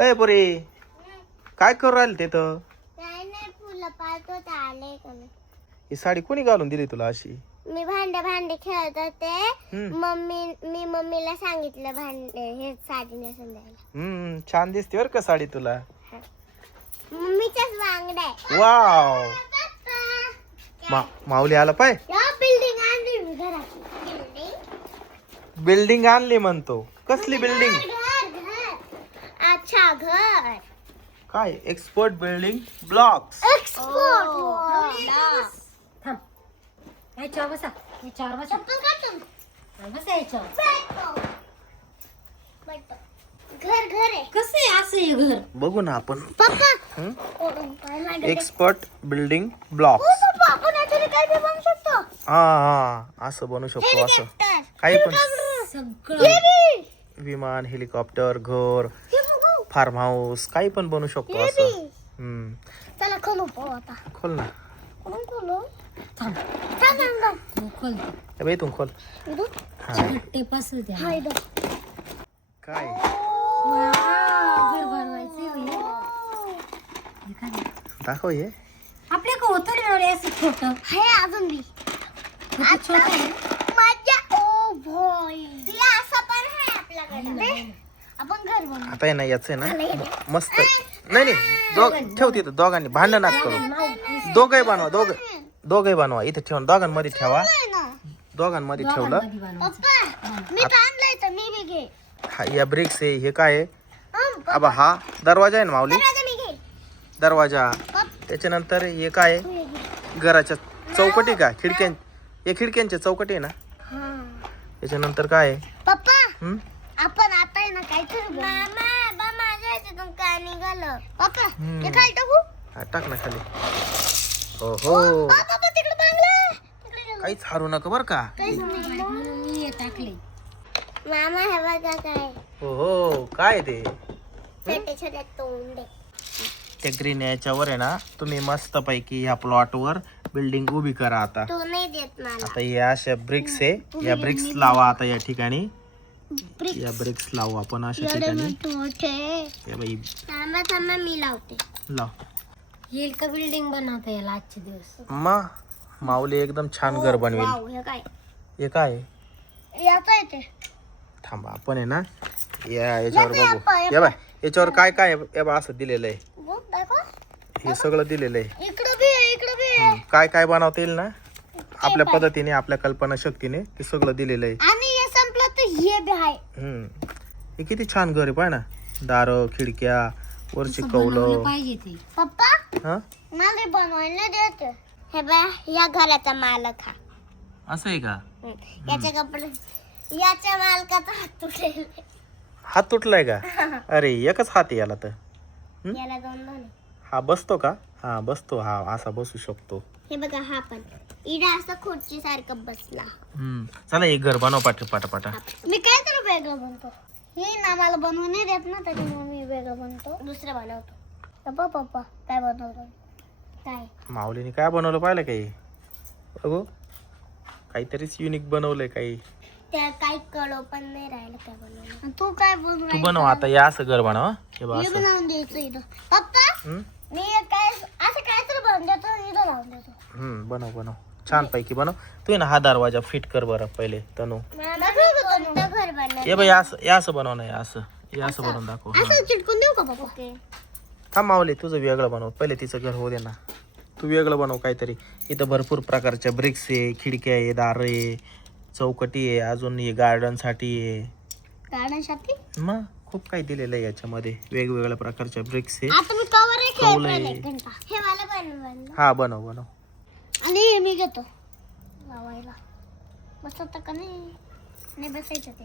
अय पोरी काय करू राहिले ते तर काय नाही फुलं पाहतो तर आले का नाही. ही साडी कोणी घालून दिली तुला अशी? मी भांडे खेळत होते. हम्म मी मम्मीला सांगितलं भांडे हे साडी नेसून द्यायला. छान दिसते बर का साडी तुला. मम्मीच्याच बांगड्या आहे. वाव माऊली आला पाय. बिल्डिंग आणली मी घरात. बिल्डिंग आणली म्हणतो. कसली बिल्डिंग? घर. अच्छा घर. काय एक्सपर्ट बिल्डिंग ब्लॉक्स. एक्सपोर्ट. थांब याच्यावर बसा, याच्यावर बसा, बसा याच्यावर. घर आहे. कसं आहे असं हे घर? बघू ना आपण. पप्पा एक्सपर्ट बिल्डिंग ब्लॉक्स. आपण याच्याने काय बी बनवू शकतो. हा असं बनवू शकतो. असं काही पण सगळं विमान, हेलिकॉप्टर, घर, फार्म हाऊस काही पण बनवू शकतो असं. चला खोलू पाहू आता. खोल ना. खोलू. थांब खोल ए बाई इथून खोल. हा टेप असू द्या. काय घर बनवायचं दाखव हे. आपल्या का होतं रे असं छोटं हे अजून बी छोटं आहे. माझ्या ओ भोय असं पण आहे आपल्याकडे. आपण घर बनवू. आता आहे ना याच आहे ना मस्त. नाही ठेव तिथं. दोघांनी भांडण नका करू. दोघही बनवा इथे ठेवून दोघांमध्ये ठेवा. दोघांमध्ये ठेवलं. पप्पा मी तर आणलंय तर मी बी घे. हा या ब्रिक्स आहे. हे काय आहे? आबा हा दरवाजा आहे ना माऊली. मी घे. दरवाजा. त्याच्यानंतर हे काय आहे? घराच्या चौकटी का खिडक्यांच्या चौकटी आहे ना. त्याच्यानंतर काय आहे? पप्पा आपण आता आहे ना काहीतरी मामा माझ्या ह्याच्यातून काय निघालं. पप्पा हे काय टाकू? हा टाक ना खाली. हो पप्पा तिकडे बांगला. काहीच हारू नका बर का. म्हणून मी हे टाकले. मामा हे बघा काय हो काय ते छोटे छोटे तोंडे. त्या ग्रीन याच्यावर आहे ना तुम्ही मस्त पैकी ह्या प्लॉट वर बिल्डिंग उभी करा. आता तू नाही देत मला. आता या अशा ब्रिक्स आहे. या ब्रिक्स लावा आता या ठिकाणी. या ब्रिक्स लावू आपण अशा ठिकाणी. मोठे बाई थांबा मी लावते. लाव. येईल का बिल्डिंग बनवता याला आजचे दिवस? माऊली एकदम छान घर बनवेल. वाव, हे काय हे काय आहे? याचं आहे ते. थांबा आपण आहे ना याच्यावर बघू. या बाय याच्यावर काय काय आहे? या बा असं दिलेलं आहे. दाखव. हे सगळं दिलेलं आहे. इकडं बी आहे, इकडं बी आहे. काय काय बनवता येईल ना आपल्या पद्धतीने आपल्या कल्पना शक्तीने ते सगळं दिलेलं आहे. आणि हे संपलं तर हे बी आहे. हे किती छान घर आहे पाय ना. दार, खिडक्या, वरची बनवलं कौलं. पाहिजे ते. पप्पा हा मला बनवायला देते. हे बा या घराचा मालक हा. असं आहे का? याच्या कपडे याच्या मालकाचा हात तुटेल. हात तुटलाय का? अरे एकच हात आहे याला तर. याला दोन आहे. हा बसतो का? हा बसतो. हा असा बसू शकतो. हे बघा हा पण इडा असं खुर्ची सारखं बसला. चला एक घर बनव पाटा. मी काय तर वेगळं बनतो. हे ना मला बनवू नाही देत ना त्याच्यामुळे मी वेगळं बनतो. दुसरं बनवतो. पप्पा काय बनवतो? काय माऊलीने काय बनवलं पाहिलं काही? बघू काहीतरीच युनिक बनवलंय काही. त्या काही कळो पण नाही राहिलं काय बनवलं. तू काय बनवायचं? तू बनव आता. या असं घर बनव. हे बघ हे असं. बनवून द्यायचं इथं. पप्पा मी काय असं काय तर बनवून देतो. इथं लावून देतो. बनव छान पैकी बनव. तू ना हा दरवाजा फिट कर बरं पहिले तनू. घर बनवलं. ये बाई असं बनव ना. असं बनवून दाखव. असं चिटकून देऊ का पप्पा? थांब माऊली तुझं वेगळं बनव. पहिले तिचं घर होऊ दे ना. तू वेगळं बनव काहीतरी. इथं भरपूर प्रकारच्या ब्रिक्स आहे, खिडक्या आहे, दार आहे, चौकटी आहे, अजून हे गार्डन साठी आहे. गार्डनसाठी मग खूप काही दिलेलं आहे याच्यामध्ये. वेगवेगळ्या प्रकारच्या ब्रिक्स आहे. आता मी कवर आहे कौलं खेळतो आहे. एक घंटा. हे मला बनवलं. हा बनव. आणि हे मी घेतो लावायला. बसवतं का नाही? नाही बसायचं ते.